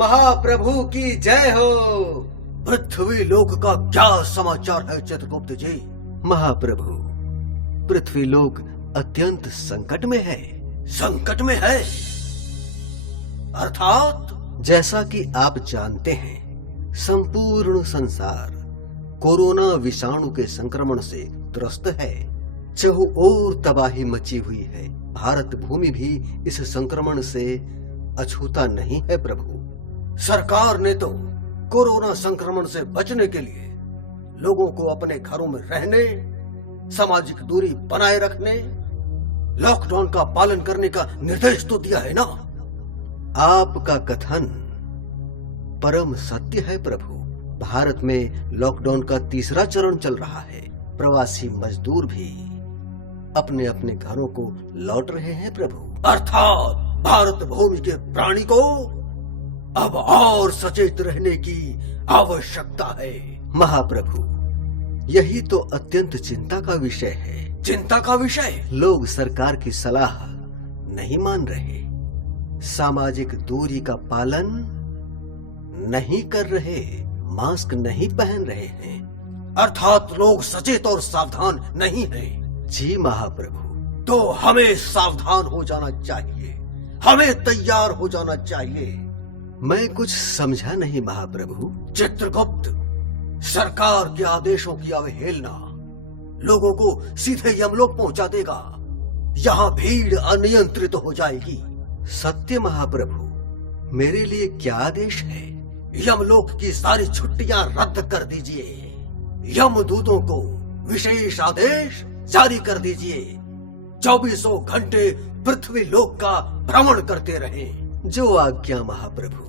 महाप्रभु की जय हो। पृथ्वी लोक का क्या समाचार है चित्रगुप्त जी? महाप्रभु, पृथ्वी लोक अत्यंत संकट में है। संकट में है अर्थात? जैसा कि आप जानते हैं, संपूर्ण संसार कोरोना विषाणु के संक्रमण से त्रस्त है। चहु ओर तबाही मची हुई है। भारत भूमि भी इस संक्रमण से अछूता नहीं है प्रभु। सरकार ने तो कोरोना संक्रमण से बचने के लिए लोगों को अपने घरों में रहने, सामाजिक दूरी बनाए रखने, लॉकडाउन का पालन करने का निर्देश तो दिया है ना? आपका कथन परम सत्य है प्रभु। भारत में लॉकडाउन का तीसरा चरण चल रहा है। प्रवासी मजदूर भी अपने अपने घरों को लौट रहे हैं प्रभु। अर्थात भारत भूमि के प्राणी को अब और सचेत रहने की आवश्यकता है। महाप्रभु, यही तो अत्यंत चिंता का विषय है। चिंता का विषय? लोग सरकार की सलाह नहीं मान रहे, सामाजिक दूरी का पालन नहीं कर रहे, मास्क नहीं पहन रहे हैं। अर्थात लोग सचेत और सावधान नहीं हैं। जी महाप्रभु। तो हमें सावधान हो जाना चाहिए, हमें तैयार हो जाना चाहिए। मैं कुछ समझा नहीं महाप्रभु। चित्रगुप्त, सरकार के आदेशों की अवहेलना लोगों को सीधे यमलोक पहुंचा देगा। यहाँ भीड़ अनियंत्रित हो जाएगी। सत्य महाप्रभु, मेरे लिए क्या आदेश है? यमलोक की सारी छुट्टियां रद्द कर दीजिए। यमदूतों को विशेष आदेश जारी कर दीजिए। 24 घंटे पृथ्वी लोक का भ्रमण करते रहें। जो आज्ञा महाप्रभु।